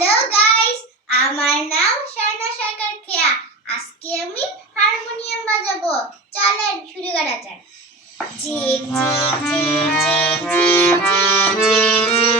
Hello guys, আমার নাম শায়না সরকার খেয়া। আজকে আমি হারমোনিয়াম বাজাবো। চলেন শুরু করা যাক। ঝিক ঝিক ঝিক ঝিক ঝিক ঝিক ঝিক ঝিক